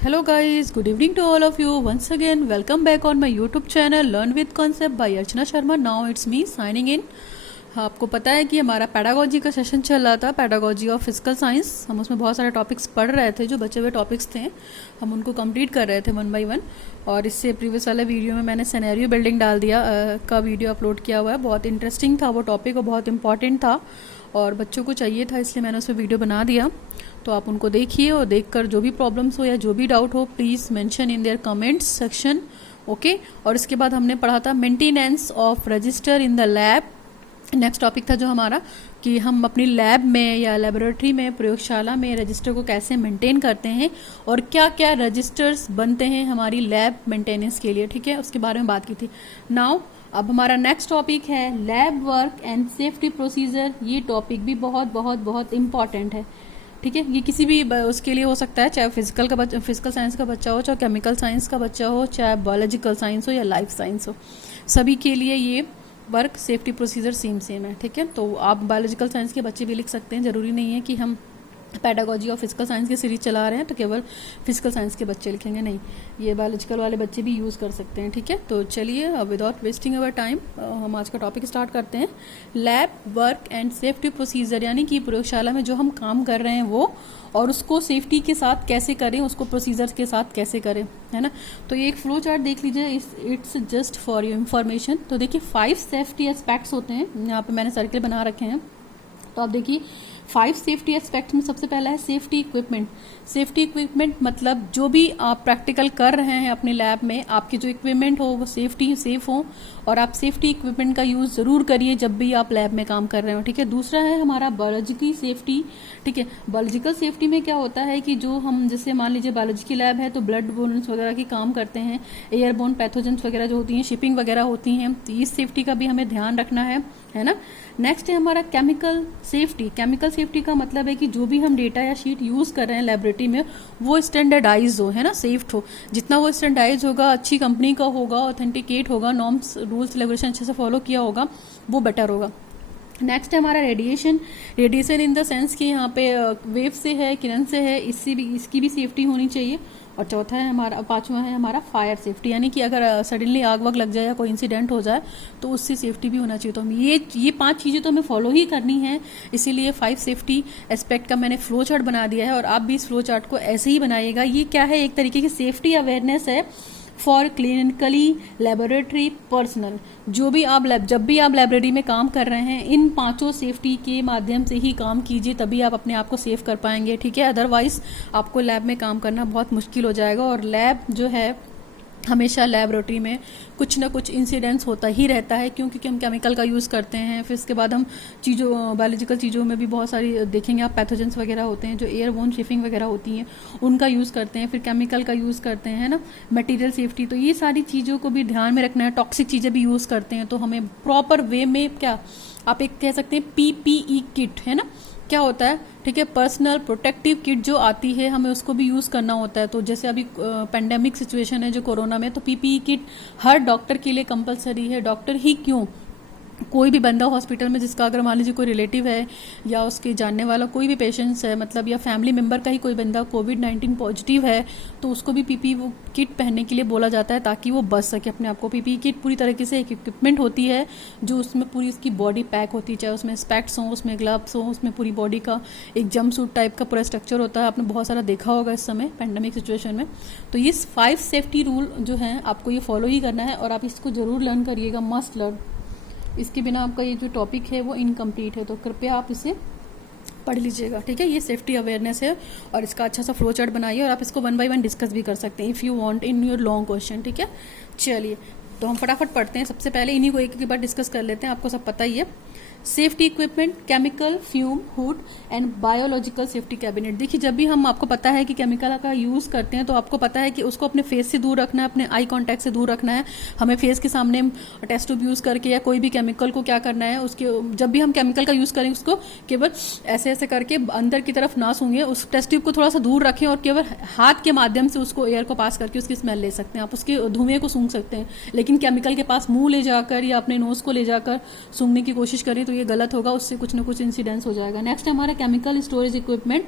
Hello guys, good evening to all of you. Once again, welcome back on my YouTube channel Learn with Concept by Archana Sharma. Now it's me signing in. आपको पता है कि हमारा pedagogy का session चल रहा था, pedagogy of physical science. हम उसमें बहुत सारे टॉपिक्स पढ़ रहे थे, जो बचे हुए टॉपिक्स थे हम उनको कंप्लीट कर रहे थे वन बाय वन. और इससे प्रीवियस वाले वीडियो में मैंने सिनेरियो बिल्डिंग डाल दिया का वीडियो अपलोड किया हुआ है. बहुत इंटरेस्टिंग था वो टॉपिक और बहुत इंपॉर्टेंट था और बच्चों को चाहिए था, इसलिए मैंने उस पर वीडियो बना दिया. तो आप उनको देखिए और देखकर जो भी प्रॉब्लम्स हो या जो भी डाउट हो please mention in their comments section. Okay. और इसके बाद हमने पढ़ा था maintenance of register in the lab. Next topic था जो हमारा कि हम अपनी लैब में या लेबोरेटरी में, प्रयोगशाला में रजिस्टर को कैसे मेंटेन करते हैं और क्या क्या रजिस्टर्स बनते हैं हमारी लैब मेंटेनेंस के लिए. ठीक है, उसके बारे में बात की थी. नाउ अब हमारा नेक्स्ट टॉपिक है lab work and safety procedure. ये टॉपिक भी बहुत बहुत बहुत इंपॉर्टेंट है. ठीक है, ये किसी भी उसके लिए हो सकता है, चाहे फिजिकल साइंस का बच्चा हो, चाहे केमिकल साइंस का बच्चा हो, चाहे बायोलॉजिकल साइंस हो या लाइफ साइंस हो, सभी के लिए ये वर्क सेफ्टी प्रोसीजर सेम है. ठीक है, तो आप बायोलॉजिकल साइंस के बच्चे भी लिख सकते हैं. ज़रूरी नहीं है कि हम पैडागोजी और फिजिकल साइंस की सीरीज चला रहे हैं तो केवल फिजिकल साइंस के बच्चे लिखेंगे, नहीं, ये बायोलॉजिकल वाले बच्चे भी यूज़ कर सकते हैं. ठीक है, तो चलिए विदाउट वेस्टिंग अवर टाइम हम आज का टॉपिक स्टार्ट करते हैं. Lab work and safety procedure, यानी कि प्रयोगशाला में जो हम काम कर रहे हैं वो, और उसको सेफ्टी के साथ कैसे करें, उसको प्रोसीजर्स के साथ कैसे करें, है ना. तो ये एक फ्लो चार्ट देख लीजिए, it's just for your information. तो देखिए 5 सेफ्टी एस्पेक्ट्स होते हैं, यहाँ पे मैंने सर्कल बना रखे हैं. तो आप देखिए 5 सेफ्टी एस्पेक्ट में सबसे पहला है सेफ्टी इक्विपमेंट. सेफ्टी इक्विपमेंट मतलब जो भी आप प्रैक्टिकल कर रहे हैं अपनी लैब में, आपके जो इक्विपमेंट हो वो सेफ हो और आप सेफ्टी इक्विपमेंट का यूज़ ज़रूर करिए जब भी आप लैब में काम कर रहे हो. ठीक है. दूसरा है हमारा बायोलॉजिकल सेफ्टी. ठीक है, बायोलॉजिकल सेफ्टी में क्या होता है कि जो हम, जैसे मान लीजिए बायोलॉजी की लैब है तो ब्लड बोन्स वगैरह की काम करते हैं, एयरबोर्न पैथोजेंस वगैरह जो होती हैं, शिपिंग वगैरह होती हैं, तो इस सेफ्टी का भी हमें ध्यान रखना है ना. नेक्स्ट है हमारा केमिकल सेफ्टी. केमिकल सेफ्टी का मतलब है कि जो भी हम डेटा या शीट यूज़ कर रहे हैं लेबोरेटरी में वो स्टैंडर्डाइज हो, है ना, सेफ हो. जितना वो स्टैंडर्डाइज होगा, अच्छी कंपनी का होगा, ऑथेंटिकेट होगा, नॉर्म्स रूल्स रेगुलेशन अच्छे से फॉलो किया होगा, वो बेटर होगा. नेक्स्ट है हमारा रेडिएशन इन द सेंस कि यहाँ पे वेव से है, किरण से है, इसकी भी सेफ्टी होनी चाहिए. और चौथा है हमारा, पांचवा है हमारा फायर सेफ्टी, यानी कि अगर सडनली आग वग लग जाए या कोई इंसिडेंट हो जाए तो उससे सेफ्टी भी होना चाहिए. तो हम ये 5 चीज़ें तो हमें फॉलो ही करनी है, इसीलिए 5 सेफ्टी एस्पेक्ट का मैंने फ्लो चार्ट बना दिया है और आप भी इस फ्लो चार्ट को ऐसे ही बनाइएगा. ये क्या है, एक तरीके की सेफ्टी अवेयरनेस है फॉर क्लिनिकली लेबोरेटरी पर्सनल. जब भी आप लाइब्रेरी में काम कर रहे हैं, इन 5 सेफ्टी के माध्यम से ही काम कीजिए, तभी आप अपने आप को सेफ कर पाएंगे. ठीक है, अदरवाइज आपको लैब में काम करना बहुत मुश्किल हो जाएगा. और लैब जो है, हमेशा लैबोरेटरी में कुछ ना कुछ इंसिडेंट्स होता ही रहता है, क्योंकि हम केमिकल का यूज़ करते हैं. फिर इसके बाद हम बायोलॉजिकल चीज़ों में भी बहुत सारी देखेंगे आप, पैथोजेंस वगैरह होते हैं जो एयरबोर्न शिपिंग वगैरह होती हैं, उनका यूज़ करते हैं. फिर केमिकल का यूज़ करते हैं, है ना, मटेरियल सेफ्टी. तो ये सारी चीज़ों को भी ध्यान में रखना है. टॉक्सिक चीज़ें भी यूज़ करते हैं, तो हमें प्रॉपर वे में, क्या आप एक कह सकते हैं PPE किट, है ना, क्या होता है, ठीक है, पर्सनल प्रोटेक्टिव किट जो आती है, हमें उसको भी यूज़ करना होता है. तो जैसे अभी पेंडेमिक सिचुएशन है जो कोरोना में, तो PPE किट हर डॉक्टर के लिए कंपलसरी है. डॉक्टर ही क्यों, कोई भी बंदा हॉस्पिटल में जिसका अगर मान लीजिए कोई रिलेटिव है या उसके जानने वाला कोई भी पेशेंट्स है, मतलब या फैमिली मेंबर का ही कोई बंदा COVID-19 पॉजिटिव है, तो उसको भी PPE किट पहनने के लिए बोला जाता है ताकि वो बच सके अपने आप को. PPE किट पूरी तरीके से एक इक्विपमेंट होती है जो उसमें पूरी उसकी बॉडी पैक होती है, चाहे उसमें स्पेक्ट्स हों, उसमें ग्लव्स हों, उसमें पूरी बॉडी का एक जंप सूट टाइप का पूरा स्ट्रक्चर होता है. आपने बहुत सारा देखा होगा इस समय पेंडेमिक सिचुएशन में. तो ये 5 सेफ्टी रूल जो हैं आपको ये फॉलो ही करना है और आप इसको ज़रूर लर्न करिएगा, मस्ट लर्न. इसके बिना आपका ये जो टॉपिक है वो इनकम्प्लीट है, तो कृपया आप इसे पढ़ लीजिएगा. ठीक है, ये सेफ्टी अवेयरनेस है और इसका अच्छा सा फ्लो चार्ट बनाइए और आप इसको 1 बाय 1 डिस्कस भी कर सकते हैं if you want in your long question. ठीक है, चलिए तो हम फटाफट पढ़ते हैं. सबसे पहले इन्हीं को एक बार डिस्कस कर लेते हैं, आपको सब पता ही है. Safety equipment, chemical fume hood and biological safety cabinet. देखिए जब भी हम, आपको पता है कि केमिकल का यूज़ करते हैं तो आपको पता है कि उसको अपने फेस से दूर रखना है, अपने आई कांटेक्ट से दूर रखना है. हमें फेस के सामने टेस्ट ट्यूब यूज़ करके या कोई भी केमिकल को क्या करना है, उसके जब भी हम केमिकल का यूज़ करें उसको केवल ऐसे ऐसे करके अंदर की तरफ ना सूंघें, उस टेस्ट ट्यूब को थोड़ा सा दूर रखें और केवल हाथ के माध्यम से उसको एयर को पास करके उसकी स्मेल ले सकते हैं, आप उसके धुएं को सूंघ सकते हैं. लेकिन केमिकल के पास मुंह ले जाकर या अपने नोज को ले जाकर सूंघने की कोशिश करें तो ये गलत होगा, उससे कुछ ना कुछ इंसिडेंस हो जाएगा. नेक्स्ट हमारा केमिकल स्टोरेज इक्विपमेंट.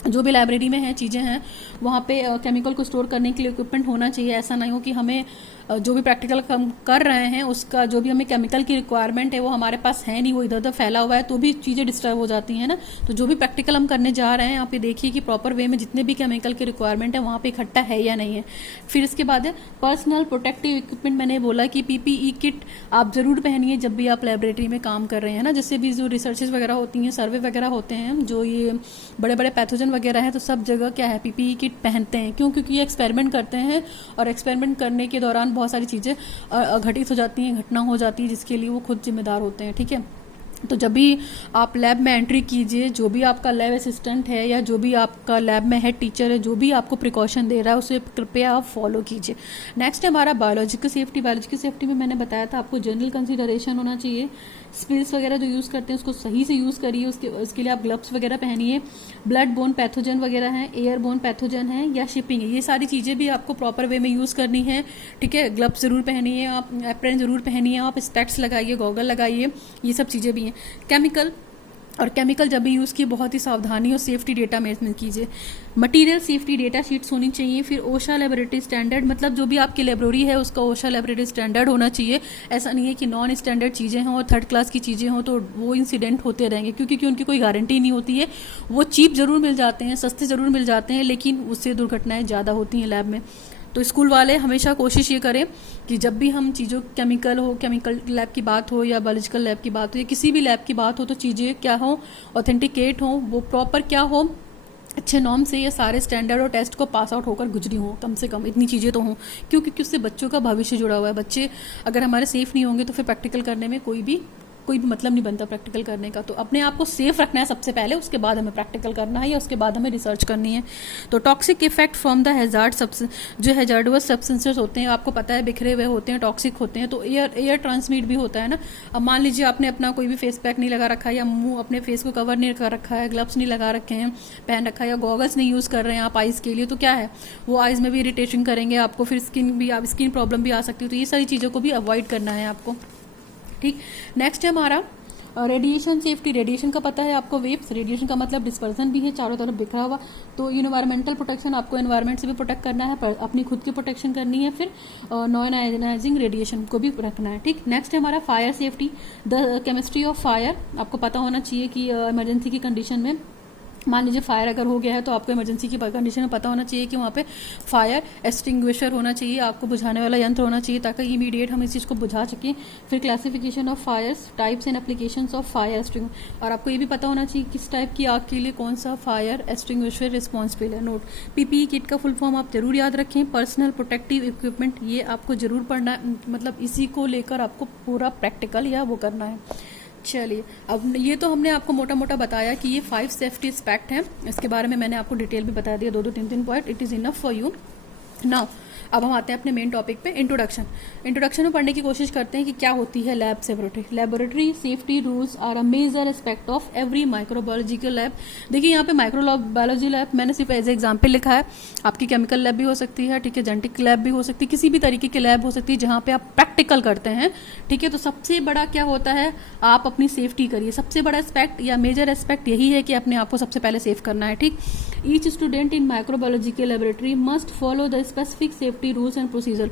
जो भी लाइब्रेरी में है चीज़ें हैं वहाँ पे केमिकल को स्टोर करने के लिए इक्विपमेंट होना चाहिए। ऐसा नहीं हो कि हमें जो भी प्रैक्टिकल हम कर रहे हैं उसका जो भी हमें केमिकल की रिक्वायरमेंट है वो हमारे पास है नहीं, वो इधर उधर फैला हुआ है, तो भी चीज़ें डिस्टर्ब हो जाती हैं ना। तो जो भी प्रैक्टिकल हम करने जा रहे हैं यहाँ पे देखिए कि प्रॉपर वे में जितने भी केमिकल की रिक्वायरमेंट है वहाँ पे इकट्ठा है या नहीं है। फिर इसके बाद है पर्सनल प्रोटेक्टिव इक्विपमेंट। मैंने बोला कि पीपीई किट आप जरूर पहनिए जब भी आप लाइब्रेरी में काम कर रहे हैं ना। जैसे भी जो रिसर्चेज वगैरह होती हैं, सर्वे वगैरह होते हैं, जो ये बड़े बड़े पैथोजन वगैरह हैं, तो सब जगह क्या है पीपीई किट पहनते हैं। क्यों? क्योंकि ये एक्सपेरिमेंट करते हैं और एक्सपेरिमेंट करने के दौरान बहुत सारी चीज़ें घटित हो जाती हैं, घटना हो जाती है, जिसके लिए वो खुद जिम्मेदार होते हैं। ठीक है, तो जब भी आप लैब में एंट्री कीजिए, जो भी आपका लैब असिस्टेंट है या जो भी आपका लैब में हेड टीचर है, जो भी आपको प्रिकॉशन दे रहा है उसे कृपया आप फॉलो कीजिए। नेक्स्ट है हमारा बायोलॉजिकल सेफ्टी। बायोलॉजिकल सेफ्टी में मैंने बताया था आपको जनरल कंसिडरेशन होना चाहिए। स्पिल्स वगैरह जो यूज़ करते हैं उसको सही से यूज़ करिए, उसके लिए आप ग्लव्स वगैरह पहनिए। ब्लड बोन पैथोजन वगैरह हैं, एयर बोन पैथोजन है या शिपिंग है, ये सारी चीज़ें भी आपको प्रॉपर वे में यूज़ करनी है। ठीक है, ग्लव्स जरूर पहनिए आप, एप्रन जरूर पहनिए आप, स्पेक्ट्स लगाइए, गॉगल लगाइए, ये सब चीज़ें भी हैं। केमिकल जब भी यूज़ किए बहुत ही सावधानी और सेफ्टी डेटा मैनेजमेंट कीजिए। मटेरियल सेफ्टी डेटा शीट्स होनी चाहिए। फिर ओशा लेबोरेटरी स्टैंडर्ड, मतलब जो भी आपकी लेबोरेटरी है उसका ओशा लेबोरेटरी स्टैंडर्ड होना चाहिए। ऐसा नहीं है कि नॉन स्टैंडर्ड चीज़ें हों और थर्ड क्लास की चीज़ें हों तो वो इंसिडेंट होते रहेंगे, क्योंकि उनकी कोई गारंटी नहीं होती है। वो चीप जरूर मिल जाते हैं, सस्ते जरूर मिल जाते हैं, लेकिन उससे दुर्घटनाएं ज़्यादा होती हैं लैब में। तो स्कूल वाले हमेशा कोशिश ये करें कि जब भी हम चीज़ों केमिकल लैब की बात हो या बायोलॉजिकल लैब की बात हो या किसी भी लैब की बात हो, तो चीज़ें क्या हो, ऑथेंटिकेट हो, वो प्रॉपर क्या हो, अच्छे नॉर्म से ये सारे स्टैंडर्ड और टेस्ट को पास आउट होकर गुजरी हो, कम से कम इतनी चीज़ें तो हों। क्योंकि उससे बच्चों का भविष्य जुड़ा हुआ है। बच्चे अगर हमारे सेफ नहीं होंगे तो फिर प्रैक्टिकल करने में कोई भी मतलब नहीं बनता प्रैक्टिकल करने का। तो अपने आप को सेफ रखना है सबसे पहले, उसके बाद हमें प्रैक्टिकल करना है या उसके बाद हमें रिसर्च करनी है। तो toxic effect from the hazard substance, जो हैजार्डस सब्सटेंसेस होते हैं आपको पता है बिखरे हुए होते हैं, टॉक्सिक होते हैं, तो एयर ट्रांसमिट भी होता है ना। अब मान लीजिए आपने अपना कोई भी फेस पैक नहीं लगा रखा है या मुंह अपने फेस को कवर नहीं कर रखा है, ग्लव्स नहीं लगा रखे हैं, पहन रखा है, या गॉगल्स नहीं यूज़ कर रहे हैं आप आइज़ के लिए, तो क्या है वो आइज़ में भी इरिटेशन करेंगे आपको, फिर स्किन प्रॉब्लम भी आ सकती है। तो ये सारी चीज़ों को भी अवॉइड करना है आपको। ठीक, नेक्स्ट है हमारा रेडिएशन सेफ्टी। रेडिएशन का पता है आपको, वेव्स। रेडिएशन का मतलब डिस्पर्सन भी है, चारों तरफ बिखरा हुआ। तो इन्वायरमेंटल प्रोटेक्शन, आपको एनवायरनमेंट से भी प्रोटेक्ट करना है, पर अपनी खुद की प्रोटेक्शन करनी है। फिर नॉन आयोनाइजिंग रेडिएशन को भी रखना है। ठीक, नेक्स्ट है हमारा fire safety. The chemistry of fire, आपको पता होना चाहिए कि इमरजेंसी की कंडीशन में मान लीजिए फायर अगर हो गया है तो आपको इमरजेंसी की कंडीशन में पता होना चाहिए कि वहाँ पे फायर एक्सटिंग्विशर होना चाहिए, आपको बुझाने वाला यंत्र होना चाहिए ताकि इमीडिएट हम इस चीज़ को बुझा सकें। फिर classification of fires, types and applications of fire extinguisher, और आपको ये भी पता होना चाहिए किस टाइप की आग के लिए कौन सा फायर एक्सटिंग्विशर रिस्पॉन्सिबल है। नोट, पीपीई किट का फुल फॉर्म आप जरूर याद रखें, पर्सनल प्रोटेक्टिव इक्विपमेंट, ये आपको जरूर पढ़ना, मतलब इसी को लेकर आपको पूरा प्रैक्टिकल या वो करना है। चलिए, अब ये तो हमने आपको मोटा मोटा बताया कि ये 5 सेफ्टी एस्पेक्ट हैं, इसके बारे में मैंने आपको डिटेल भी बता दिया, 2-3 point. It is enough for you now. अब हम आते हैं अपने मेन टॉपिक पे, इंट्रोडक्शन में पढ़ने की कोशिश करते हैं कि क्या होती है lab safety. Laboratory safety rules are a major aspect of every microbiological lab. देखिए यहाँ पे माइक्रोबायोलॉजी लैब मैंने सिर्फ एज एग्जाम्पल लिखा है, आपकी केमिकल लैब भी हो सकती है, ठीक है, जेनेटिक लैब भी हो सकती है, किसी भी तरीके की लैब हो सकती है जहाँ पे आप प्रैक्टिकल करते हैं। ठीक है, तो सबसे बड़ा क्या होता है, आप अपनी सेफ्टी करिए। सबसे बड़ा एस्पेक्ट या मेजर एस्पेक्ट यही है कि अपने आप को सबसे पहले सेफ करना है। ठीक, each student in microbiological laboratory must follow the specific safety rules and procedure.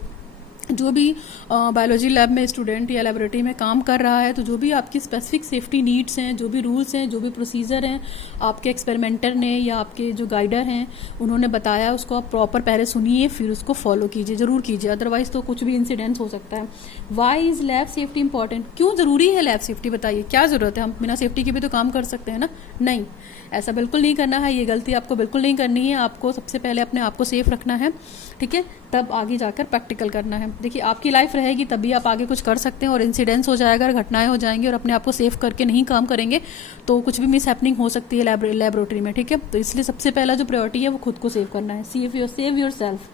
जो भी बायोलॉजी लैब में स्टूडेंट या लेबोरेटरी में काम कर रहा है, तो जो भी आपकी स्पेसिफिक सेफ्टी नीड्स हैं, जो भी रूल्स हैं, जो भी प्रोसीजर हैं, आपके एक्सपेरिमेंटर ने या आपके जो गाइडर हैं उन्होंने बताया, उसको आप प्रॉपर पहले सुनिए, फिर उसको फॉलो कीजिए, जरूर कीजिए, अदरवाइज तो कुछ भी इंसिडेंट्स हो सकता है। Why is lab safety important, क्यों जरूरी है लैब सेफ्टी, बताइए क्या जरूरत है, हम बिना सेफ्टी के भी तो काम कर सकते हैं ना। नहीं, ऐसा बिल्कुल नहीं करना है, ये गलती आपको बिल्कुल नहीं करनी है। आपको सबसे पहले अपने आप को सेफ रखना है, ठीक है, तब आगे जाकर प्रैक्टिकल करना है। देखिए आपकी लाइफ रहेगी तभी आप आगे कुछ कर सकते हैं, और इंसिडेंट्स हो जाएगा, घटनाएं हो जाएंगी, और अपने आप को सेफ करके नहीं काम करेंगे तो कुछ भी मिस हैपनिंग हो सकती है लेबोरेटरी में। ठीक है, तो इसलिए सबसे पहला जो प्रायोरिटी है वो खुद को सेव करना है। Save your self.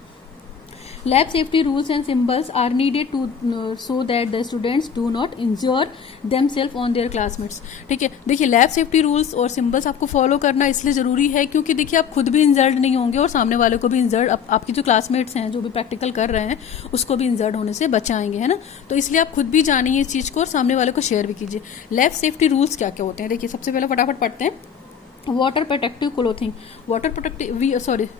Lab safety rules and symbols are needed to so that the students do not injure themselves on their classmates। ठीक है, देखिए लैब सेफ्टी रूल्स और सिंबल्स आपको फॉलो करना इसलिए ज़रूरी है क्योंकि देखिए आप खुद भी इंजर्ड नहीं होंगे और सामने वाले को भी इंजर्ड, आपकी जो क्लासमेट्स हैं जो भी प्रैक्टिकल कर रहे हैं उसको भी इंजर्ड होने से बचाएंगे, है ना। तो इसलिए आप खुद भी जानिए इस चीज़ को और सामने वाले को शेयर भी कीजिए। लैब सेफ्टी रूल्स क्या क्या होते हैं, देखिए सबसे पहले फटाफट पढ़ते हैं। Water protective clothing, water protective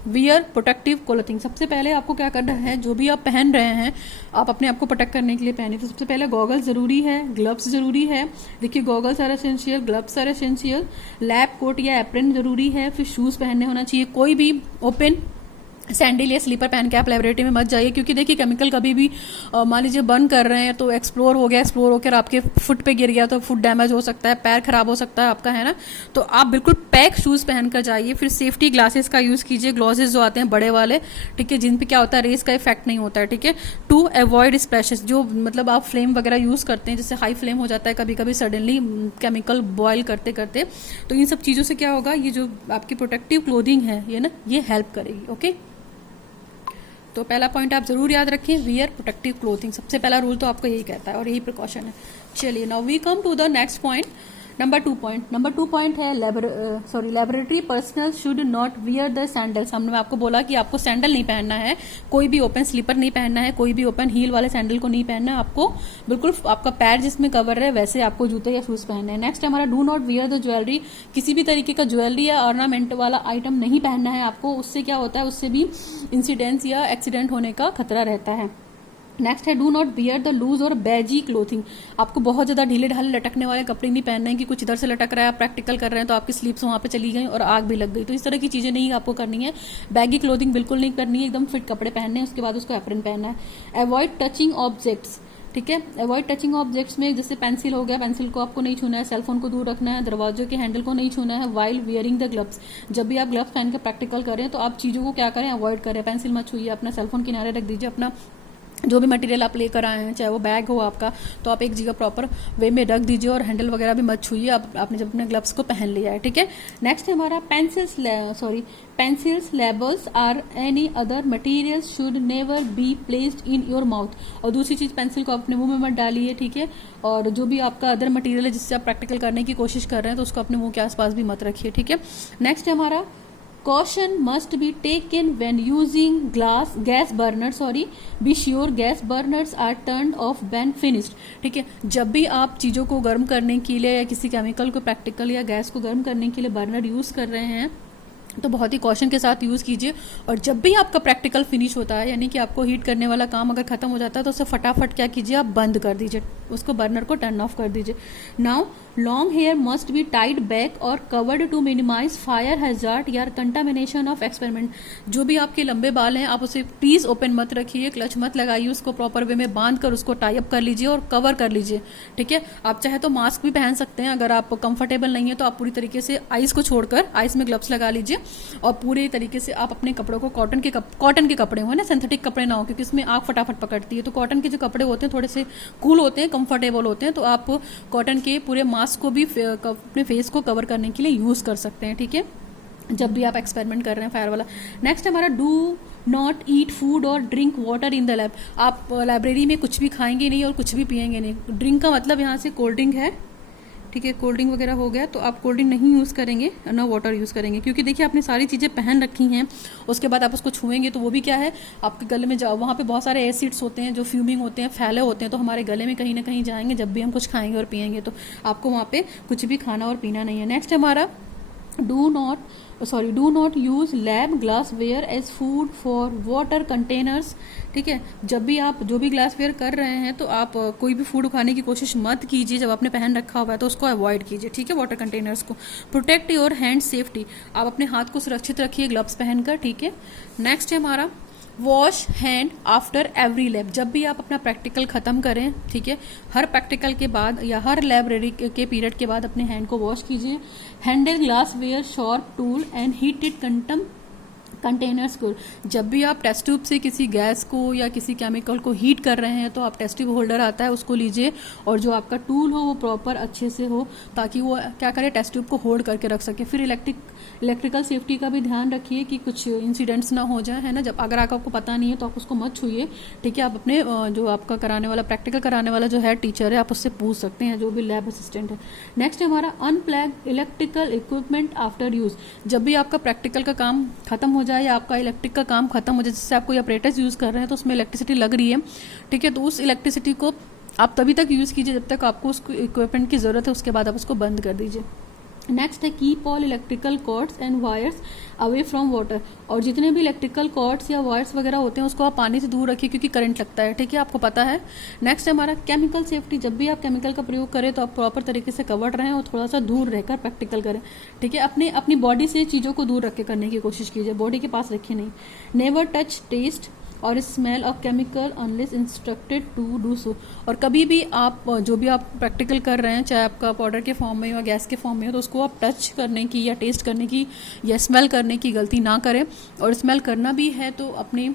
wear protective clothing. सबसे पहले आपको क्या करना है, जो भी आप पहन रहे हैं आप अपने आप को प्रोटेक्ट करने के लिए पहने, तो सबसे पहले गॉगल्स जरूरी है, ग्लव्स जरूरी है। देखिए goggles are essential, gloves are essential, lab coat या एप्रन जरूरी है, फिर शूज पहनने होना चाहिए। कोई भी ओपन सैंडल या स्लीपर पहन के आप लेबोरेटरी में मत जाइए, क्योंकि देखिए केमिकल कभी भी मान लीजिए बर्न कर रहे हैं तो एक्सप्लोर होकर आपके फुट पे गिर गया तो फुट डैमेज हो सकता है, पैर खराब हो सकता है आपका, है ना। तो आप बिल्कुल पैक शूज पहन कर जाइए। फिर सेफ्टी ग्लासेस का यूज कीजिए, ग्लासेस जो आते हैं बड़े वाले, ठीक है, जिन पे क्या होता है रेस का इफेक्ट नहीं होता है, ठीक है। टू अवॉइड स्प्लैशेस, जो मतलब आप फ्लेम वगैरह यूज करते हैं, जैसे हाई फ्लेम हो जाता है कभी कभी सडनली केमिकल बॉयल करते करते, तो इन सब चीजों से क्या होगा, ये जो आपकी प्रोटेक्टिव क्लोथिंग है ये ना, ये हेल्प करेगी। ओके, तो पहला पॉइंट आप जरूर याद रखें, वियर प्रोटेक्टिव क्लोथिंग। सबसे पहला रूल तो आपको यही कहता है और यही प्रिकॉशन है। चलिए now we come to the next point, number 2 point है laboratory personnel should not wear the sandals. हमने आपको बोला कि आपको सैंडल नहीं पहनना है, कोई भी ओपन स्लीपर नहीं पहनना है, कोई भी ओपन हील वाले सैंडल को नहीं पहनना है आपको, बिल्कुल आपका पैर जिसमें कवर है वैसे आपको जूते या शूज पहनने हैं। नेक्स्ट हमारा do not wear the jewellery, किसी भी तरीके का ज्वेलरी या ऑर्नामेंट वाला आइटम नहीं पहनना है आपको, उससे क्या होता है, उससे भी इंसिडेंट्स या एक्सीडेंट होने का खतरा रहता है। नेक्स्ट है do not wear the loose और बैजी क्लोथिंग, आपको बहुत ज्यादा ढीले ढाले लटकने वाले कपड़े नहीं पहनने हैं कि कुछ इधर से लटक रहा है, आप प्रैक्टिकल कर रहे हैं तो आपकी स्लीप्स वहां पे चली गई और आग भी लग गई, तो इस तरह की चीजें नहीं आपको करनी है। बैगी क्लोथिंग बिल्कुल नहीं करनी है, एकदम फिट कपड़े पहनने हैं, उसके बाद उसको एप्रन पहनना है। अवॉइड टचिंग ऑब्जेक्ट्स, ठीक है, अवॉइड टचिंग ऑब्जेक्ट्स में जैसे पेंसिल हो गया, पेंसिल को आपको नहीं छूना है, सेलफोन को दूर रखना है, दरवाजे के हैंडल को नहीं छूना है। वाइल वियरिंग द ग्लव्स, जब भी आप ग्लव्स पहन के प्रैक्टिकल करें तो आप चीजों को क्या करें, अवॉइड करें। पेंसिल मत छूइए, अपना सेलफोन किनारे रख दीजिए, अपना जो भी मटेरियल आप लेकर आए हैं, चाहे वो बैग हो आपका, तो आप एक जगह प्रॉपर वे में रख दीजिए और हैंडल वगैरह भी मत छूइए, आपने जब अपने ग्लव्स को पहन लिया है, ठीक है। नेक्स्ट है हमारा pencils, labels or any other materials should never be placed in your mouth. और दूसरी चीज, पेंसिल को अपने मुंह में मत डालिए, ठीक है, और जो भी आपका अदर मटेरियल है जिससे आप प्रैक्टिकल करने की कोशिश कर रहे हैं तो उसको अपने मुंह के आसपास भी मत रखिए, ठीक है। नेक्स्ट है हमारा caution must be taken when using gas burners, be sure gas burners are turned off when finished, ठीक है। जब भी आप चीजों को गर्म करने के लिए या किसी केमिकल को प्रैक्टिकल या गैस को गर्म करने के लिए बर्नर यूज कर रहे हैं तो बहुत ही कॉशन के साथ यूज कीजिए। और जब भी आपका प्रैक्टिकल फिनिश होता है, यानी कि आपको हीट करने वाला काम अगर खत्म हो जाता है तो उसे फटाफट क्या कीजिए, आप बंद कर दीजिए, उसको बर्नर को टर्न ऑफ कर दीजिए। Now long hair must be tied back और covered to minimize fire hazard या कंटामिनेशन ऑफ एक्सपेरिमेंट। जो भी आपके लंबे बाल हैं आप उसे प्लीज ओपन मत रखिए, क्लच मत लगाइए, उसको प्रॉपर वे में बांध कर उसको टाई अप कर लीजिए और कवर कर लीजिए, ठीक है। आप चाहे तो मास्क भी पहन सकते हैं, अगर आप कंफर्टेबल नहीं है तो आप पूरी तरीके से आइस को छोड़कर आइस में ग्लव्स लगा लीजिए और पूरे तरीके से आप अपने कपड़ों को कॉटन के कपड़े हो ना, सिंथेटिक कपड़े ना हो, क्योंकि इसमें आग फटाफट पकड़ती है। तो कॉटन के जो कपड़े होते हैं थोड़े से कूल होते हैं, कंफर्टेबल होते हैं, तो आप कॉटन के पूरे मास्क को भी अपने फेस को कवर करने के लिए यूज कर सकते हैं, ठीक है, जब भी आप एक्सपेरिमेंट कर रहे हैं फायर वाला। नेक्स्ट हमारा डू नॉट ईट फूड और drink water in the lab. आप लाइब्रेरी में कुछ भी खाएंगे नहीं और कुछ भी पिएंगे नहीं। ड्रिंक का मतलब यहाँ से कोल्ड ड्रिंक है, ठीक है, कोल्ड ड्रिंक वगैरह हो गया, तो आप कोल्ड ड्रिंक नहीं यूज़ करेंगे, ना वाटर यूज़ करेंगे, क्योंकि देखिए आपने सारी चीज़ें पहन रखी हैं, उसके बाद आप उसको छुएंगे तो वो भी क्या है, आपके गले में जाओ, वहाँ पे बहुत सारे एसिड्स होते हैं जो फ्यूमिंग होते हैं, फैले होते हैं, तो हमारे गले में कहीं ना कहीं जाएंगे जब भी हम कुछ खाएंगे और पिएंगे, तो आपको वहाँ पे कुछ भी खाना और पीना नहीं है। नेक्स्ट हमारा do not use lab glassware as food for water containers, ठीक है। जब भी आप जो भी ग्लास वेयर कर रहे हैं तो आप कोई भी फूड खाने की कोशिश मत कीजिए, जब आपने पहन रखा हुआ है तो उसको अवॉइड कीजिए, ठीक है, वाटर कंटेनर्स को। प्रोटेक्ट योर हैंड सेफ्टी, आप अपने हाथ को सुरक्षित रखिए ग्लव्स पहनकर, ठीक है। नेक्स्ट है हमारा wash hand after every lab, जब भी आप अपना प्रैक्टिकल खत्म करें, ठीक है, हर प्रैक्टिकल के बाद या हर लाइब्रेरी के पीरियड के बाद अपने हैंड को वॉश कीजिए। Handle glassware sharp tool and heated containers को, जब भी आप टेस्ट ट्यूब से किसी गैस को या किसी केमिकल को हीट कर रहे हैं तो आप टेस्ट ट्यूब होल्डर आता है उसको लीजिए और जो आपका टूल हो वो प्रॉपर अच्छे से हो, ताकि वो क्या करे, टेस्ट ट्यूब को होल्ड करके रख सके। फिर इलेक्ट्रिकल सेफ्टी का भी ध्यान रखिए कि कुछ इंसिडेंट्स ना हो जाए, है ना। जब अगर आपको पता नहीं है तो आप उसको मत छूइए, ठीक है। आप अपने जो आपका कराने वाला प्रैक्टिकल कराने वाला जो है टीचर है, आप उससे पूछ सकते हैं, जो भी लैब असिस्टेंट है। नेक्स्ट है हमारा unplug electrical equipment after use, जब भी आपका प्रैक्टिकल का काम खत्म हो जाए या आपका इलेक्ट्रिक का काम खत्म हो जाए, जिससे आप कोई अपरेटस यूज कर रहे हैं तो उसमें इलेक्ट्रिसिटी लग रही है, ठीक है, तो उस इलेक्ट्रिसिटी को आप तभी तक यूज कीजिए जब तक आपको उस इक्विपमेंट की जरूरत है, उसके बाद आप उसको बंद कर दीजिए। नेक्स्ट है keep all electrical cords and wires away from water, और जितने भी इलेक्ट्रिकल कॉर्ड्स या वायर्स वगैरह होते हैं उसको आप पानी से दूर रखिए क्योंकि करंट लगता है, ठीक है, आपको पता है। नेक्स्ट है हमारा केमिकल सेफ्टी, जब भी आप केमिकल का प्रयोग करें तो आप प्रॉपर तरीके से कवर्ड रहें और थोड़ा सा दूर रहकर प्रैक्टिकल करें, ठीक है। अपनी बॉडी से चीज़ों को दूर रख के करने की कोशिश कीजिए, बॉडी के पास रखिए नहीं। नेवर टच, टेस्ट और smell of chemical unless instructed to do so, और कभी भी आप जो भी आप प्रैक्टिकल कर रहे हैं चाहे आपका पाउडर के फॉर्म में या गैस के फॉर्म में हो तो उसको आप टच करने की या टेस्ट करने की या स्मेल करने की गलती ना करें, और स्मेल करना भी है तो अपने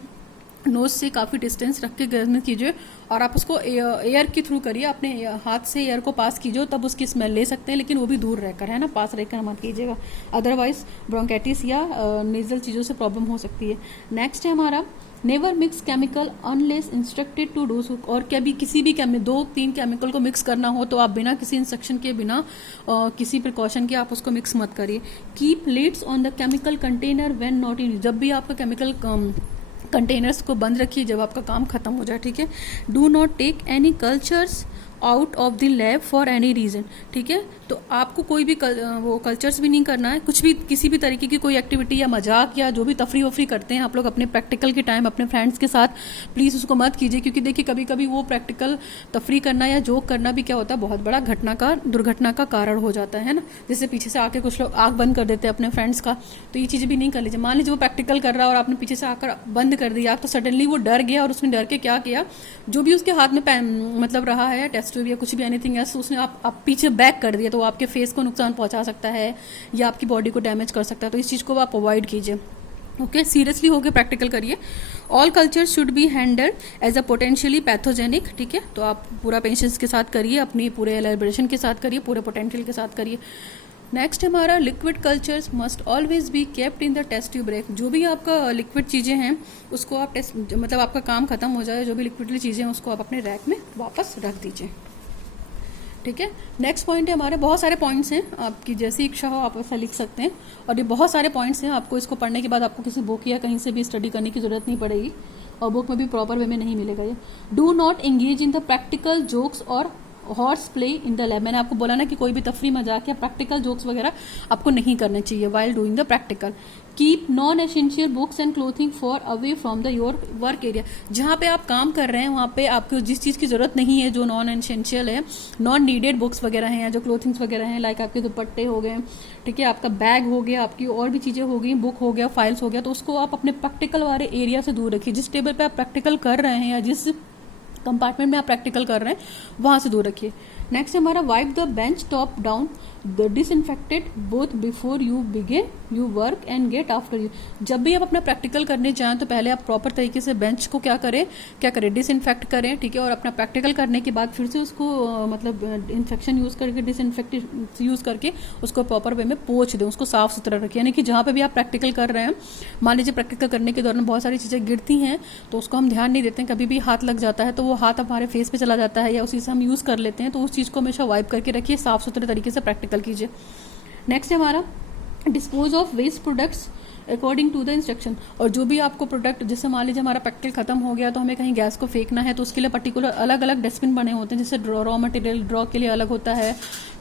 नोज से काफ़ी डिस्टेंस रख के गर्म कीजिए, और आप उसको एयर के थ्रू करिए, अपने हाथ से एयर को पास कीजिए तब उसकी स्मेल ले सकते हैं, लेकिन वो भी दूर रहकर, है ना, पास रहकर मत कीजिएगा, अदरवाइज ब्रोंकाइटिस या नेजल चीज़ों से प्रॉब्लम हो सकती है। नेक्स्ट है हमारा never mix chemical unless instructed to do so, और कभी किसी भी 2-3 केमिकल को मिक्स करना हो तो आप बिना किसी इंस्ट्रक्शन के, बिना किसी प्रिकॉशन के आप उसको मिक्स मत करिए। Keep lids on the chemical container when not in, जब भी आपका केमिकल कंटेनर्स को बंद रखिए जब आपका काम खत्म हो जाए, ठीक है। Do not take any cultures out of the lab for any reason, ठीक है, तो आपको कोई भी वो कल्चर्स भी नहीं करना है, कुछ भी किसी भी तरीके की कोई एक्टिविटी या मजाक या जो भी तफरी वफरी करते हैं आप लोग अपने प्रैक्टिकल के टाइम अपने फ्रेंड्स के साथ, प्लीज़ उसको मत कीजिए, क्योंकि देखिए कभी कभी वो प्रैक्टिकल तफरी करना या जोक करना भी क्या होता है, बहुत बड़ा दुर्घटना का कारण हो जाता है ना। जैसे पीछे से आके कुछ लोग आग बंद कर देते हैं अपने फ्रेंड्स का, तो ये चीज़ें भी नहीं कर लीजिए। मान लीजिए वो प्रैक्टिकल कर रहा है और आपने पीछे से आकर बंद कर दिया, तो सडनली वो डर गया और उसने डर के क्या किया, जो भी उसके हाथ में मतलब रहा है टेस्ट ट्यूब या कुछ भी एनीथिंग एल्स, उसने आप पीछे बैक कर दिया, तो आपके फेस को नुकसान पहुंचा सकता है या आपकी बॉडी को डैमेज कर सकता है, तो इस चीज़ को आप अवॉइड कीजिए, ओके। सीरियसली होकर प्रैक्टिकल करिए। All culture should be handled as a potentially pathogenic, ठीक है, तो आप पूरा पेशेंस के साथ करिए, अपनी पूरे एलिब्रेशन के साथ करिए, पूरे पोटेंशियल के साथ करिए। नेक्स्ट हमारा liquid cultures must always be kept in the test tube rack, जो भी आपका लिक्विड चीज़ें हैं उसको आप मतलब आपका काम खत्म हो जाए, जो भी लिक्विड चीज़ें हैं उसको आप अपने रैक में वापस रख दीजिए, ठीक है। नेक्स्ट पॉइंट है हमारे, बहुत सारे पॉइंट्स हैं, आपकी जैसी इच्छा हो आप ऐसा लिख सकते हैं, और ये बहुत सारे पॉइंट्स हैं, आपको इसको पढ़ने के बाद आपको किसी बुक या कहीं से भी स्टडी करने की जरूरत नहीं पड़ेगी, और बुक में भी प्रॉपर वे में नहीं मिलेगा ये। Do not engage in the practical jokes और horseplay in the lab, मैंने आपको बोला ना कि कोई भी तफरी मजाक या प्रैक्टिकल जोक्स वगैरह आपको नहीं करने चाहिए while doing the practical. Keep non essential books and clothing for away from the your work area, जहाँ पे आप काम कर रहे हैं वहाँ पे आपको जिस चीज़ की जरूरत नहीं है, जो नॉन एसेंशियल है, नॉन नीडेड बुक्स वगैरह हैं या जो क्लोथिंग्स वगैरह हैं, लाइक आपके दुपट्टे हो गए, ठीक है, आपका बैग हो गया, आपकी और भी चीज़ें हो गई, बुक हो गया, फाइल्स हो गया, तो उसको आप अपने प्रैक्टिकल वाले एरिया से दूर रखिए। जिस टेबल पर आप प्रैक्टिकल कर रहे हैं या जिस कंपार्टमेंट में आप प्रैक्टिकल कर रहे हैं वहां से दूर रखिए। नेक्स्ट हमारा wipe the bench top down the disinfected both before you begin you work and get after you, जब भी आप अपना प्रैक्टिकल करने जाएं तो पहले आप प्रॉपर तरीके से बेंच को क्या करें डिसइंफेक्ट करें, ठीक है, और अपना प्रैक्टिकल करने के बाद फिर से उसको मतलब इन्फेक्शन यूज करके डिसइंफेक्ट यूज करके उसको प्रॉपर वे में पोंछ दें, उसको साफ सुथरा रखें। यानी कि जहाँ पे भी आप प्रैक्टिकल कर रहे हैं, मान लीजिए प्रैक्टिकल करने के दौरान बहुत सारी चीज़ें गिरती हैं तो उसको हम ध्यान नहीं देते हैं, कभी भी हाथ लग जाता है तो वो हाथ हमारे फेस पे चला जाता है या उसी से हम यूज़ कर लेते हैं, तो उस चीज़ को हमेशा वाइप करके रखिए, साफ सुथरे तरीके से प्रैक्टिकल कीजिए। नेक्स्ट है हमारा dispose of waste products according to the instruction, और जो भी आपको प्रोडक्ट, जैसे मान लीजिए हमारा प्रैक्टिकल खत्म हो गया तो हमें कहीं गैस को फेंकना है तो उसके लिए पर्टिकुलर अलग अलग डस्टबिन बने होते हैं, जैसे रॉ मटेरियल ड्रॉ के लिए अलग होता है,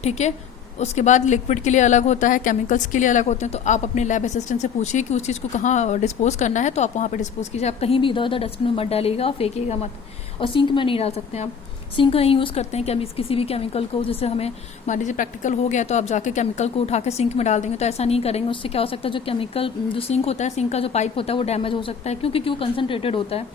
ठीक है, उसके बाद लिक्विड के लिए अलग होता है, केमिकल्स के लिए अलग होते हैं, तो आप अपने लैब असिस्टेंट से पूछिए कि उस चीज़ को कहाँ डिस्पोज करना है तो आप वहाँ पे डिस्पोज कीजिए। आप कहीं भी इधर उधर डस्टबिन में मत डालिएगा और फेंकिएगा मत, और सिंक में नहीं डाल सकते हैं आप, सिंक नहीं यूज़ करते हैं किसी भी केमिकल को, जैसे हमें मान लीजिए प्रैक्टिकल हो गया तो आप जाके केमिकल को उठा के सिंक में डाल देंगे, तो ऐसा नहीं करेंगे, उससे क्या हो सकता है जो केमिकल जो सिंक होता है, सिंक का जो पाइप होता है वो डैमेज हो सकता है क्योंकि वो कंसनट्रेटेड होता है।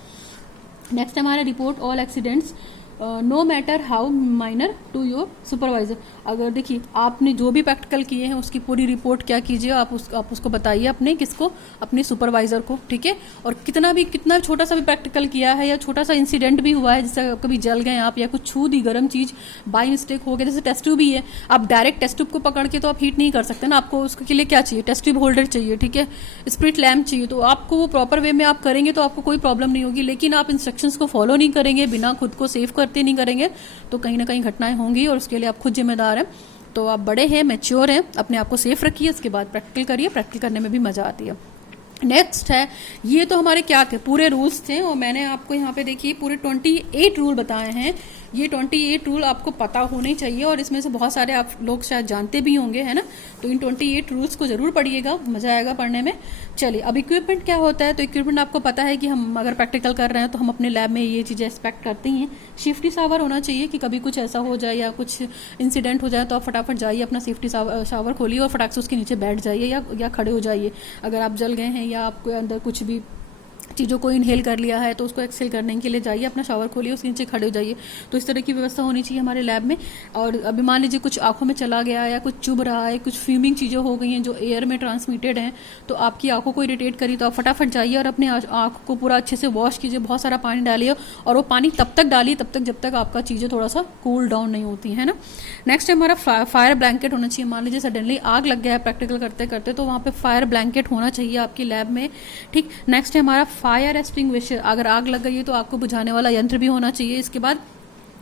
नेक्स्ट हमारा report all accidents no matter how minor to your supervisor, अगर देखिए आपने जो भी प्रैक्टिकल किए हैं उसकी पूरी रिपोर्ट क्या कीजिए, आप उसको बताइए अपने सुपरवाइजर को, ठीक है, और कितना छोटा सा भी प्रैक्टिकल किया है या छोटा सा इंसिडेंट भी हुआ है, जैसे कभी जल गए आप या कुछ छू दी गर्म चीज बाई मिस्टेक हो गया, जैसे टेस्ट ट्यूब ही है, आप डायरेक्ट टेस्ट ट्यूब को पकड़ के तो आप हीट नहीं कर सकते ना, आपको उसके लिए क्या चाहिए, टेस्ट ट्यूब होल्डर चाहिए, ठीक है, स्प्रिट लैम्प चाहिए, तो आपको वो प्रॉपर वे में आप करेंगे तो आपको कोई प्रॉब्लम नहीं होगी, लेकिन आप इंस्ट्रक्शंस को फॉलो नहीं करेंगे, बिना खुद को सेफ करते नहीं करेंगे तो कहीं ना कहीं घटनाएं होंगी और उसके लिए आप खुद जिम्मेदार हैं। तो आप बड़े हैं, मैच्योर हैं, अपने आप को सेफ रखिए, उसके बाद प्रैक्टिकल करिए, प्रैक्टिकल करने में भी मजा आती है। नेक्स्ट है, ये तो हमारे क्या थे पूरे रूल्स थे और मैंने आपको यहाँ पे देखिए पूरे 28 रूल बताए हैं ये 28 रूल आपको पता होने चाहिए और इसमें से बहुत सारे आप लोग शायद जानते भी होंगे, है ना। तो इन 28 रूल्स को जरूर पढ़िएगा, मजा आएगा पढ़ने में। चलिए, अब इक्विपमेंट क्या होता है। तो इक्विपमेंट आपको पता है कि हम अगर प्रैक्टिकल कर रहे हैं तो हम अपने लैब में ये चीज़ें एक्सपेक्ट करते हैं। सेफ्टी शावर होना चाहिए कि कभी कुछ ऐसा हो जाए या कुछ इंसिडेंट हो जाए तो आप फटाफट जाइए, अपना सेफ्टी शावर खोलिए और फटाक से उसके नीचे बैठ जाइए या खड़े हो जाइए। अगर आप जल गए हैं या आपके अंदर कुछ भी चीज़ों को इनहेल कर लिया है तो उसको एक्सेल करने के लिए जाइए, अपना शावर खोलिए, उसके नीचे खड़े हो जाइए। तो इस तरह की व्यवस्था होनी चाहिए हमारे लैब में। और अभी मान लीजिए कुछ आंखों में चला गया या कुछ चुभ रहा है, कुछ फ्यूमिंग चीज़ें हो गई हैं जो एयर में ट्रांसमिटेड हैं, तो आपकी आंखों को इरिटेट करी तो आप फटाफट जाइए और अपने आँख को पूरा अच्छे से वॉश कीजिए, बहुत सारा पानी डालिए। और वो पानी तब तक डालिए जब तक आपका चीज़ें थोड़ा सा कूल डाउन नहीं होती है ना। नेक्स्ट है हमारा फायर ब्लैंकेट होना चाहिए। मान लीजिए सडनली आग लग गया है प्रैक्टिकल करते करते, तो वहाँ पे फायर ब्लैंकेट होना चाहिए आपकी लैब में, ठीक। नेक्स्ट है हमारा फायर एक्सटिंग्विशर। अगर आग लग गई है तो आग को बुझाने वाला यंत्र भी होना चाहिए। इसके बाद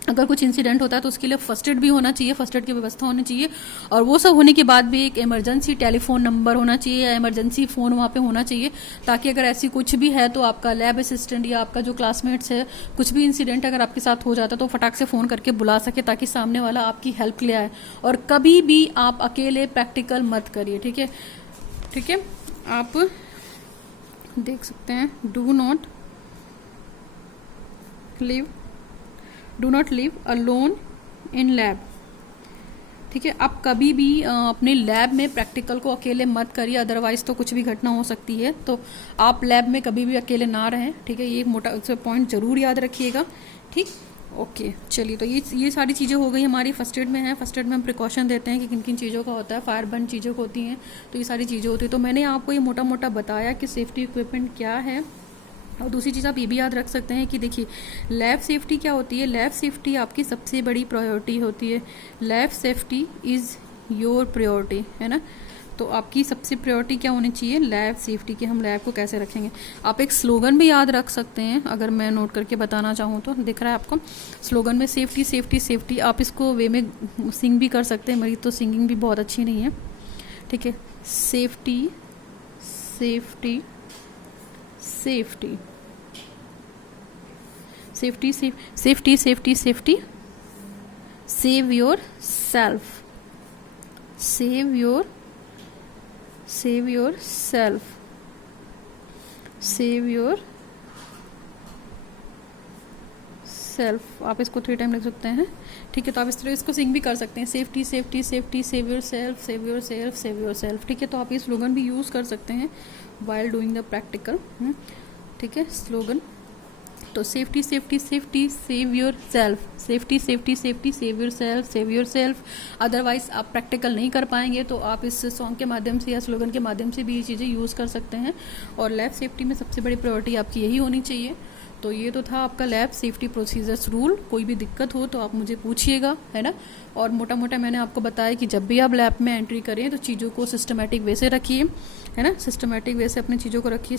अगर कुछ इंसिडेंट होता है तो उसके लिए फर्स्ट एड भी होना चाहिए, फर्स्ट एड की व्यवस्था होनी चाहिए। और वो सब होने के बाद भी एक इमरजेंसी टेलीफोन नंबर होना चाहिए या इमरजेंसी फ़ोन वहाँ पे होना चाहिए, ताकि अगर ऐसी कुछ भी है तो आपका लैब असिस्टेंट या आपका जो क्लासमेट्स है, कुछ भी इंसिडेंट अगर आपके साथ हो जाता है तो फटाक से फ़ोन करके बुला सके, ताकि सामने वाला आपकी हेल्प के लिए आए। और कभी भी आप अकेले प्रैक्टिकल मत करिए, ठीक है, ठीक है। आप देख सकते हैं, do not live alone in lab, ठीक है। आप कभी भी अपने लैब में प्रैक्टिकल को अकेले मत करिए, अदरवाइज तो कुछ भी घटना हो सकती है। तो आप लैब में कभी भी अकेले ना रहें, ठीक है। ये एक मोटा पॉइंट जरूर याद रखिएगा, ठीक। ओके, चलिए, तो ये सारी चीज़ें हो गई हमारी फर्स्ट एड में है। फर्स्ट एड में हम प्रिकॉशन देते हैं कि किन किन चीज़ों का होता है, फायर बर्न चीज़ों को होती हैं, तो ये सारी चीज़ें होती हैं। तो मैंने आपको ये मोटा मोटा बताया कि सेफ्टी इक्विपमेंट क्या है। और दूसरी चीज़ आप ये भी याद रख सकते हैं कि देखिए, लैब सेफ्टी क्या होती है। लैब सेफ्टी आपकी सबसे बड़ी प्रायोरिटी होती है। Lab safety is your priority, है ना। तो आपकी सबसे प्रायोरिटी क्या होनी चाहिए, लैब सेफ्टी की। हम लैब को कैसे रखेंगे, आप एक स्लोगन भी याद रख सकते हैं, अगर मैं नोट करके बताना चाहूँ तो। दिख रहा है आपको स्लोगन में, सेफ्टी सेफ्टी सेफ्टी। आप इसको वे में सिंग भी कर सकते हैं, मेरी तो सिंगिंग भी बहुत अच्छी नहीं है, ठीक है। Safety safety safety safety safety safety safety. Save your self, save your self, save your self. आप इसको 3 टाइम लिख सकते हैं, ठीक है। तो आप इस तरह इसको सिंग भी कर सकते हैं, safety safety safety, save your self, save your self, save your self, ठीक है। तो आप ये स्लोगन भी यूज़ कर सकते हैं वाइल डूइंग द प्रैक्टिकल, ठीक है। स्लोगन तो safety safety safety, save your self, safety safety safety, save your self, save your self. Otherwise आप प्रैक्टिकल नहीं कर पाएंगे, तो आप इस सॉन्ग के माध्यम से या स्लोगन के माध्यम से भी ये चीज़ें यूज़ कर सकते हैं। और लैब सेफ्टी में सबसे बड़ी प्रायोरिटी आपकी यही होनी चाहिए। तो ये तो था आपका लैब सेफ्टी प्रोसीजर्स रूल। कोई भी दिक्कत हो तो आप मुझे पूछिएगा, है ना। और मोटा मोटा मैंने आपको बताया कि जब भी आप लैब में एंट्री करें तो चीज़ों को सिस्टमेटिक वे से रखिए, है ना। सिस्टमेटिक वे से अपनी चीज़ों को रखिए,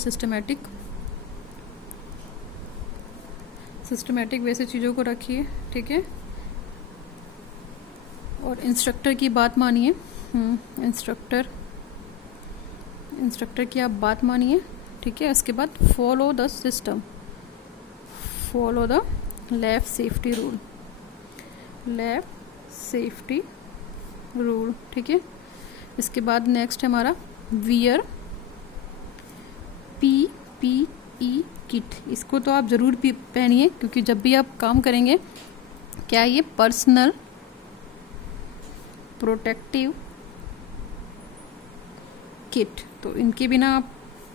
सिस्टमेटिक वे से चीज़ों को रखिए, ठीक है। और इंस्ट्रक्टर की बात मानिए, इंस्ट्रक्टर की आप बात मानिए, ठीक है। इसके बाद follow the system, follow the lab safety rule, lab safety rule, ठीक है। इसके बाद नेक्स्ट है हमारा वियर PPE किट। इसको तो आप ज़रूर पहनिए, क्योंकि जब भी आप काम करेंगे, क्या ये पर्सनल प्रोटेक्टिव किट, तो इनके बिना आप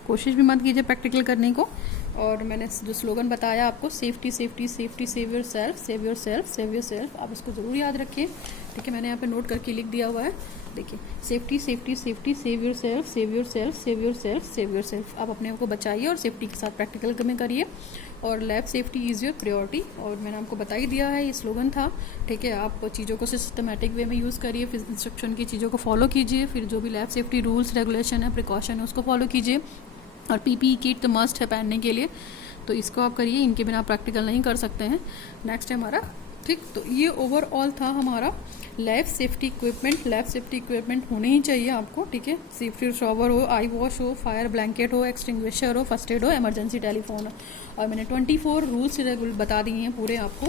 कोशिश भी मत कीजिए प्रैक्टिकल करने को। और मैंने जो स्लोगन बताया आपको, safety safety safety, save your self, save your self, save your self, आप इसको ज़रूर याद रखिए, ठीक है। मैंने यहाँ पे नोट करके लिख दिया हुआ है, देखिए, safety safety safety, save your self, save your self, save your self, save your self. आप अपने आप को बचाइए और सेफ्टी के साथ प्रैक्टिकल में करिए। और lab safety is your priority, और मैंने आपको बता ही दिया है, ये स्लोगन था, ठीक है। आप चीज़ों को सिस्टमेटिक वे में यूज़ करिए, फिर इंस्ट्रक्शन की चीज़ों को फॉलो कीजिए, फिर जो भी लैब सेफ्टी रूल्स रेगुलेशन है, प्रिकॉशन है, उसको फॉलो कीजिए। और PPE किट तो मस्ट है पहनने के लिए, तो इसको आप करिए, इनके बिना आप प्रैक्टिकल नहीं कर सकते हैं। नेक्स्ट है हमारा ठीक, तो ये ओवरऑल था हमारा life safety equipment. Life safety equipment होने ही चाहिए आपको, ठीक है। सेफ्टी शॉवर हो, आई वॉश हो, फायर ब्लैंकेट हो, एक्सटिंग्विशर हो, फर्स्ट एड हो, इमरजेंसी टेलीफोन हो। और मैंने 24 रूल्स बता दिए हैं पूरे आपको,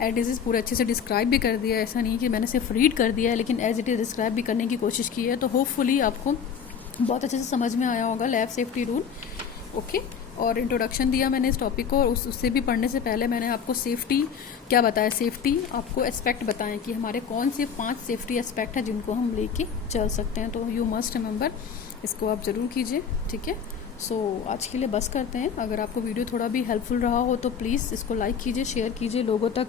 एज इट इज़ पूरे अच्छे से डिस्क्राइब भी कर दिया है। ऐसा नहीं कि मैंने सिर्फ रीड कर दिया है, लेकिन एज इट इज़ डिस्क्राइब भी करने की कोशिश की है। तो होपफुली आपको बहुत अच्छे से समझ में आया होगा लाइफ सेफ्टी रूल। ओके, और इंट्रोडक्शन दिया मैंने इस टॉपिक को, और उससे भी पढ़ने से पहले मैंने आपको सेफ्टी क्या बताया, सेफ्टी आपको एस्पेक्ट बताएं कि हमारे कौन से 5 सेफ्टी एस्पेक्ट हैं जिनको हम लेके चल सकते हैं। तो यू मस्ट रिमेंबर, इसको आप ज़रूर कीजिए, ठीक है। सो आज के लिए बस करते हैं। अगर आपको वीडियो थोड़ा भी हेल्पफुल रहा हो तो प्लीज़ इसको लाइक कीजिए, शेयर कीजिए लोगों तक,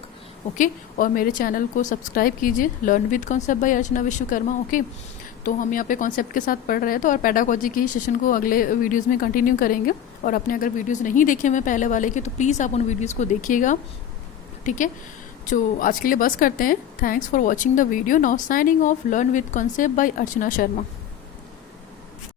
ओके। और मेरे चैनल को सब्सक्राइब कीजिए, learn with concept bye Archana Vishwakarma, okay. तो हम यहाँ पे कॉन्सेप्ट के साथ पढ़ रहे हैं, तो और पेडागोजी की सेशन को अगले वीडियोस में कंटिन्यू करेंगे। और अपने अगर वीडियोस नहीं देखे मैं पहले वाले के, तो प्लीज़ आप उन वीडियोस को देखिएगा, ठीक है। तो आज के लिए बस करते हैं। Thanks for watching the video. Now signing off, learn with concept bye Archana Sharma.